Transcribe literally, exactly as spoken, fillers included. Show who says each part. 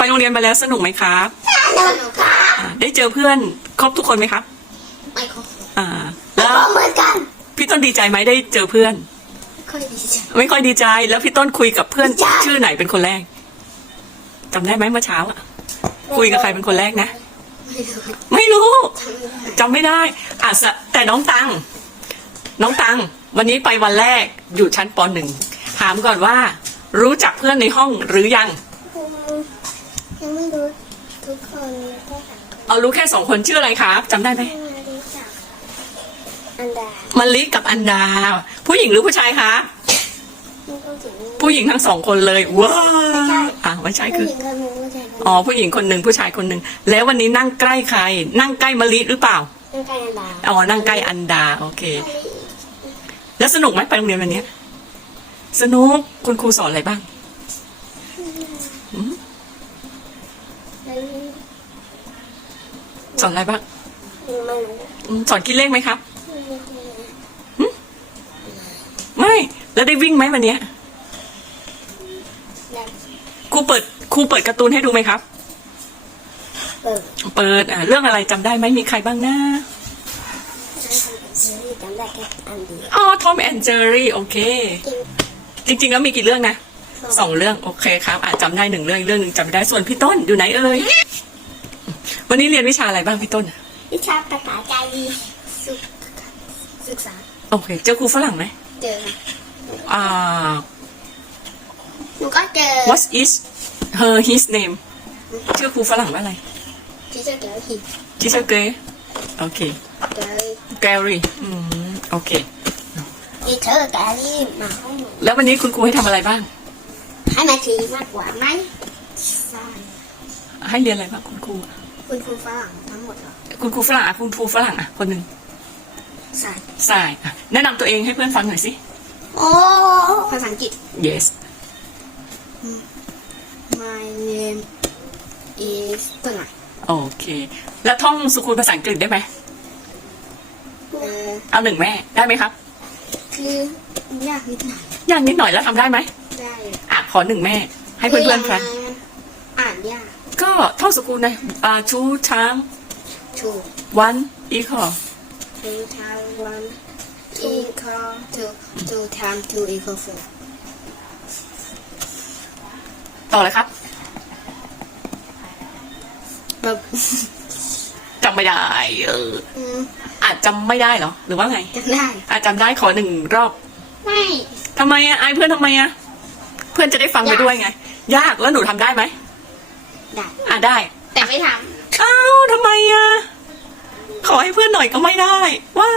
Speaker 1: ไปโรงเรียนมาแล้วสนุกไหมครับ
Speaker 2: สนุกครับ
Speaker 1: อ่าได้เจอเพื่อนครบทุกคนไหมครับ
Speaker 2: ไม่ครบ
Speaker 1: อ่า
Speaker 2: แล้
Speaker 1: แล้ว ว
Speaker 2: เหมือนกัน
Speaker 1: พี่ต้นดีใจไหมได้เจอเพื่อน
Speaker 2: ค่อยดีใจ
Speaker 1: ไม่ค่อยดีใจแล้วพี่ต้นคุยกับเพื่อน
Speaker 2: ดีใจ
Speaker 1: ชื่อไหนเป็นคนแรกจำได้ไหมเมื่อเช้าอะคุยกับใครเป็นคนแรกนะ
Speaker 2: ไม่รู้
Speaker 1: ไม่รู้
Speaker 2: ทำไม่ได้
Speaker 1: จำไม่ได้อ่ะสะแต่น้องตัง น้องตัง วันนี้ไปวันแรกอยู่ชั้นปหนึ่งถามก่อนว่า รู้จักเพื่อนในห้องหรือยัง
Speaker 2: ยังไม่รู้ทุกคนแค่สามคน
Speaker 1: เอารู้แค่สองคนชื่ออะไรครับจำได้ไหม
Speaker 2: ไม่รู้จักอันดา
Speaker 1: มาลิกับอันดา ผู้หญิงหรือผู้ชายคะ
Speaker 2: ไม่ต้องถึง
Speaker 1: ผู้หญิงทั้งสองคนเลยว้าวอ่ะไม่ใช่คือ
Speaker 2: ผู้หญิงคนหนึ่งผู้ชายคนหนึ่ง
Speaker 1: อ๋อผู้หญิงคนหนึ่งผู้ชายคนหนึ่งแล้ววันนี้นั่งใกล้ใคร นั่งใกล้มะลิหรือเปล่า
Speaker 2: นั่งใกล้อันดา
Speaker 1: อ๋อนั่งใกล้อันดาโอเค แล้วสนุกไหมไปโรงเรียนวันนี้สนุกคุณครูสอนอะไรบ้างหืมสอนอะไรบ้าง
Speaker 2: ไม่รู้
Speaker 1: อืมสอนคิดเลขไหมครับ
Speaker 2: ไม่รู้
Speaker 1: ไม่แล้วได้วิ่งไหมวันเนี้ย
Speaker 2: แบบ
Speaker 1: ครูเปิดครูเปิดการ์ตูนให้ดูไหมครับ
Speaker 2: เปิด
Speaker 1: เปิดอ่าเรื่องอะไรจำได้ไหมมีใครบ้างนะ
Speaker 2: ซื้อจำได้แค่อันเดียว
Speaker 1: อ๋อทอมแอนเจอรี่โอเค จริง ๆ แล้วมีกี่เรื่องนะสองเรื่องโอเคครับอาจจำได้หนึ่งเรื่องอีกเรื่องหนึ่งจำไม่ได้ส่วนพี่ต้นอยู่ไหนเอ่ยวันนี้เรียนวิชาอะไรบ้างพี่ต้น
Speaker 2: วิชาภาษาใจดีศึกศึกษา
Speaker 1: โอเคเจอครูฝรั่งไหม
Speaker 2: เจอ
Speaker 1: อ่า
Speaker 2: หนูก็เจอ
Speaker 1: what is her his name ชื่อครูฝรั่งว่าอะไร
Speaker 2: ที่เจอเจอหิน
Speaker 1: ทิเชอร์เกรโอเค
Speaker 2: เจอ
Speaker 1: แกรี่อืมโอเค
Speaker 2: ที่เธอแกรี่มาห้องหนู
Speaker 1: แล้ววันนี้คุณครูให้ทำอะไรบ้าง
Speaker 2: ให้มาทีมากกว่าไหมใช่
Speaker 1: ให้เรียนอะไรบ้างคุณครู
Speaker 2: คุณครูฝรั่งทั้งหมดเหรอ
Speaker 1: คุณครูฝรั่งอ่ะคุณครูฝรั่งอ่ะคนหนึ่ง
Speaker 2: ใช่
Speaker 1: สายอ่ะแนะนำตัวเองให้เพื่อนฟังหน่อยสิ
Speaker 2: โอ้ภาษาอังกฤษ
Speaker 1: yes
Speaker 2: My name is ตัวไหน
Speaker 1: โอเค แล้วท่องสกุลภาษาอังกฤษได้ไหม
Speaker 2: เออ
Speaker 1: เอาหนึ่งแม่ได้ไหมครับ
Speaker 2: คือยากนิดหน่อย
Speaker 1: ยากนิดหน่อยแล้วทำได้ไหม
Speaker 2: ได้
Speaker 1: อ่ะขอหนึ่งแม่ ให้เพื่อนๆฟัง
Speaker 2: อ่านยาก
Speaker 1: ก็ท่องสกุลนะอ่าชูช้าง
Speaker 2: ถูก
Speaker 1: วันอีกอ
Speaker 2: two times one equal to two times two equal four
Speaker 1: ต่อเลยครับ
Speaker 2: แบบ
Speaker 1: จำไม่ได้ เออ
Speaker 2: อืม
Speaker 1: อาจจำไม่ได้เหรอ หรือว่าไง
Speaker 2: จำได้
Speaker 1: อาจจำได้ขอหนึ่งรอบ
Speaker 2: ไม่
Speaker 1: ทำไมอ่ะอายเพื่อนทำไมอ่ะเพื่อนจะได้ฟังไปด้วยไง ยากแล้วหนูทำได้ไหม
Speaker 2: ได้
Speaker 1: อ่ะได้
Speaker 2: แต่ไม่ท
Speaker 1: อ้าวทำไมอ่ะขอให้เพื่อนหน่อยก็ไม่ได้ว้า